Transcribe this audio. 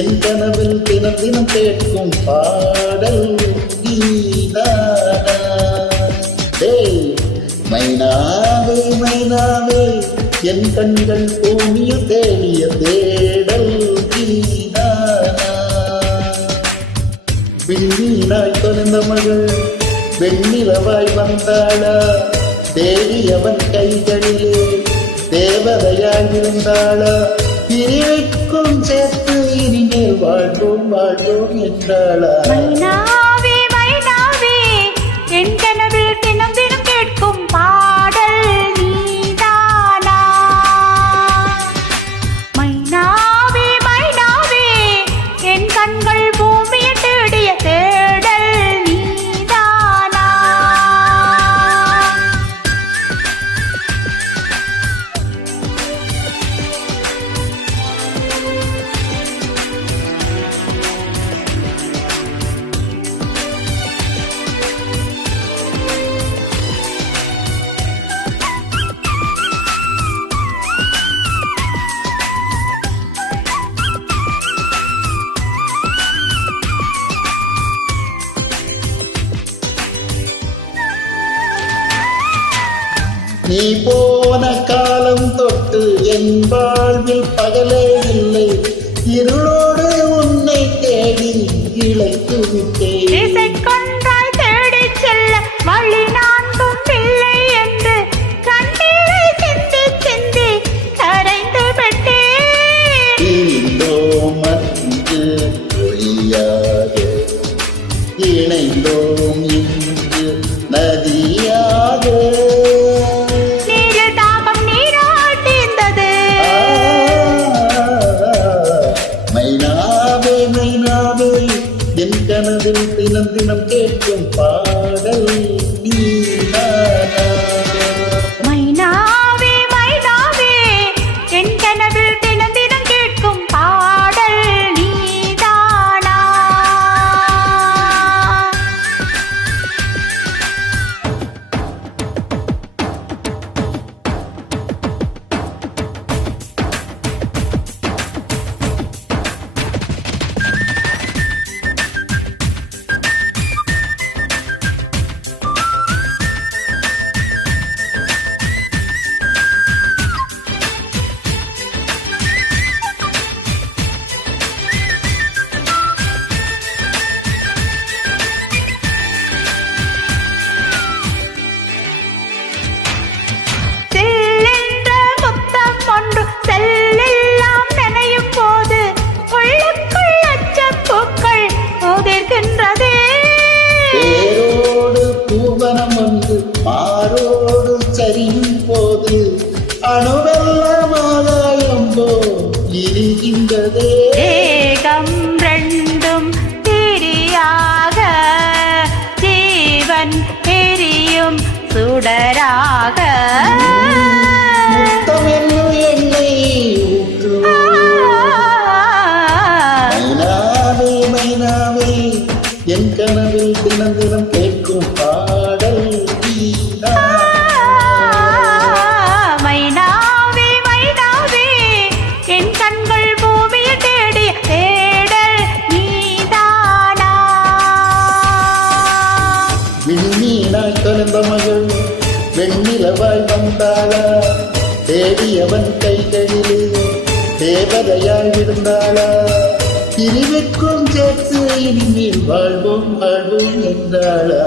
என் கனவில் தினம் தினம் கேட்கும் பாடல் நீதானா. மைனாவே மைனாவே என் கண்கள் பூமியில் தேடிய தேடல் நீதானா. விண்மீனாய் தொலைந்த மகள் வெண்ணிலவாய் வந்தாளா, தேடியவன் கைகளிலே தேவதையாய் இருந்தாளா. பிரிவைக்கும் சேர்த்து இனிமேல் வாழ்வோம் வாழ்வோம் என்றாளா. மைனாவே மைனாவே என் கனவில் தினம் தினம் கேட்கும் பாடல் நீதானா. மைனாவே மைனாவே என் கண்கள் பூமியை தேடிய தேடல் நீதானா. நீ போன காலம் தொட்டு என் வாழ்வில் பகலே இல்லை, இருளோடு உன்னை தேடி இழைத்து விட்டேன். கொன்றாய் தேடி செல்ல வழி நான்கும் இல்லை என்று கண்ணீரை சிந்தி சிந்தி கரைந்து விட்டேன். இணைந்தோம் அன்று ஒளியாக, இணைந்தோம் இன்று நதியாக. என் கனவில் தினம் தினம் கேட்கும் பாடல் நீதானா. மைனாவே மைனாவே என் கனவில் தினம் தினம் கேட்கும் பாடல் நீதானா. செல்லெல்லாம் நினையும் போது உள்ளுக்குள் அச்சப்பூக்கள் உதிர்கின்றதே. பேரோடு பூவனம் வந்து மாரோடு சரியும் போது அணுவெல்லாம் ஆதாயம் போல் இருக்கின்றதே. ஏகம் ரெண்டும் திரியாக ஜீவன் எரியும் சுடராக. என் கனவில் தினம் தினம் கேட்கும் பாடல் நீதானா. மைனாவே மைனாவே என் கண்கள் பூமியை தேடிய தேடல் நீதானா. விண்மீனாய் தொலைந்த மகள் வெண்ணிலவாய் வந்தாளா, தேடியவன் கைகளிலே தேவதையாய் இருந்தாளா. பிரிவுக்கும் சேர்த்து இனிமேல் வாழ்வோம் வாழ்வோம் என்றாளா.